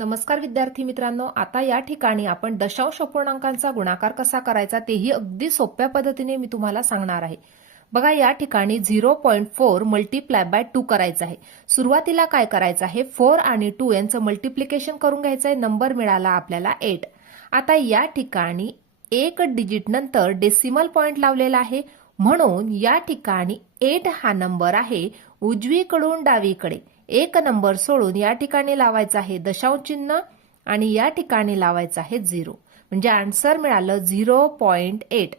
नमस्कार विद्यार्थी मित्रांनो, आता या ठिकाणी आपण दशांश अपूर्णांकांचा गुणाकार कसा करायचा तेही अगदी सोप्या पद्धतीने मी तुम्हाला सांगणार आहे। बघा, या ठिकाणी 0.4 मल्टिप्लाय बाय 2 करायचं आहे। सुरुवातीला काय करायचं आहे, 4 आणि 2 यांचं मल्टिप्लिकेशन करून घ्यायचं आहे। नंबर मिळाला आपल्याला 8। आता या ठिकाणी एक डिजिट नंतर डेसिमल पॉइंट लावलेला आहे, म्हणून या ठिकाणी 8 हा नंबर आहे उजवीकडून डावीकडे। एक नंबर सोडून या ठिकाणी लावायचं आहे दशांश चिन्ह आणि या ठिकाणी लावायचं आहे 0, म्हणजे आन्सर मिळालं 0.8।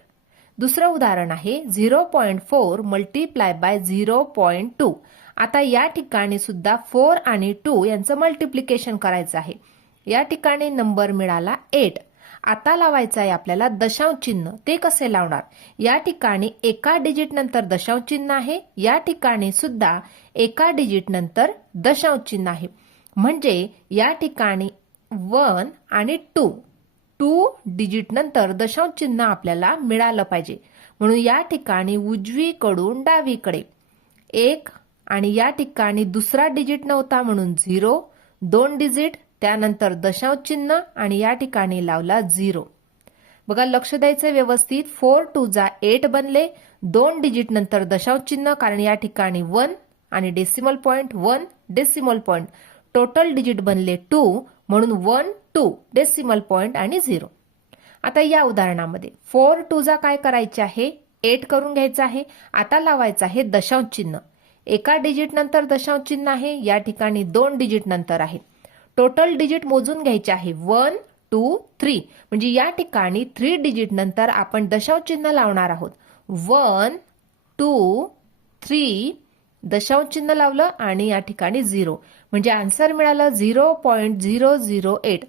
दुसरं उदाहरण आहे 0.4 मल्टिप्लाय बाय 0.2। आता या ठिकाणी सुद्धा 4 आणि 2 यांचं मल्टिप्लिकेशन करायचं आहे। या ठिकाणी नंबर मिळाला 8। आता लावायचं आहे आपल्याला दशांश चिन्ह। ते कसे लावणार, या ठिकाणी एका डिजिट नंतर दशांश चिन्ह आहे, या ठिकाणी सुद्धा एका डिजिट नंतर दशांश चिन्ह आहे, म्हणजे या ठिकाणी 1 आणि 2 डिजिट नंतर दशांश चिन्ह आपल्याला मिळालं पाहिजे। म्हणून या ठिकाणी उजवीकडून डावीकडे 1 आणि या ठिकाणी दुसरा डिजिट नव्हता म्हणून 0, 2 डिजिट त्यानंतर दशांश चिन्ह आणि या ठिकाणी लावला 0। बघा, लक्ष द्यायचं व्यवस्थित। 4 2 जा 8 बनले, 2 डिजिट नंतर दशांश चिन्ह कारण या ठिकाणी 1 आणि decimal point 1 decimal point, total digit बनले 2 म्हणून 1 2 डेसिमल पॉइंट आणि 0। आता या उदाहरणामध्ये 4 2 जा काय करायचे आहे, 8 करून घ्यायचं आहे। आता लावायचं आहे दशांश चिन्ह। एका डिजिट नंतर दशांश चिन्ह आहे, या ठिकाणी 2 डिजिट नंतर आहे। टोटल डिजिट मोजून घ्यायचे आहे 1 2 3, म्हणजे या ठिकाणी 3 डिजिट नंतर आपण दशांश चिन्ह लावणार आहोत। 1 2 3 दशांश चिन्ह लावलं आणि या ठिकाणी 0, म्हणजे आन्सर मिळालं 0.008।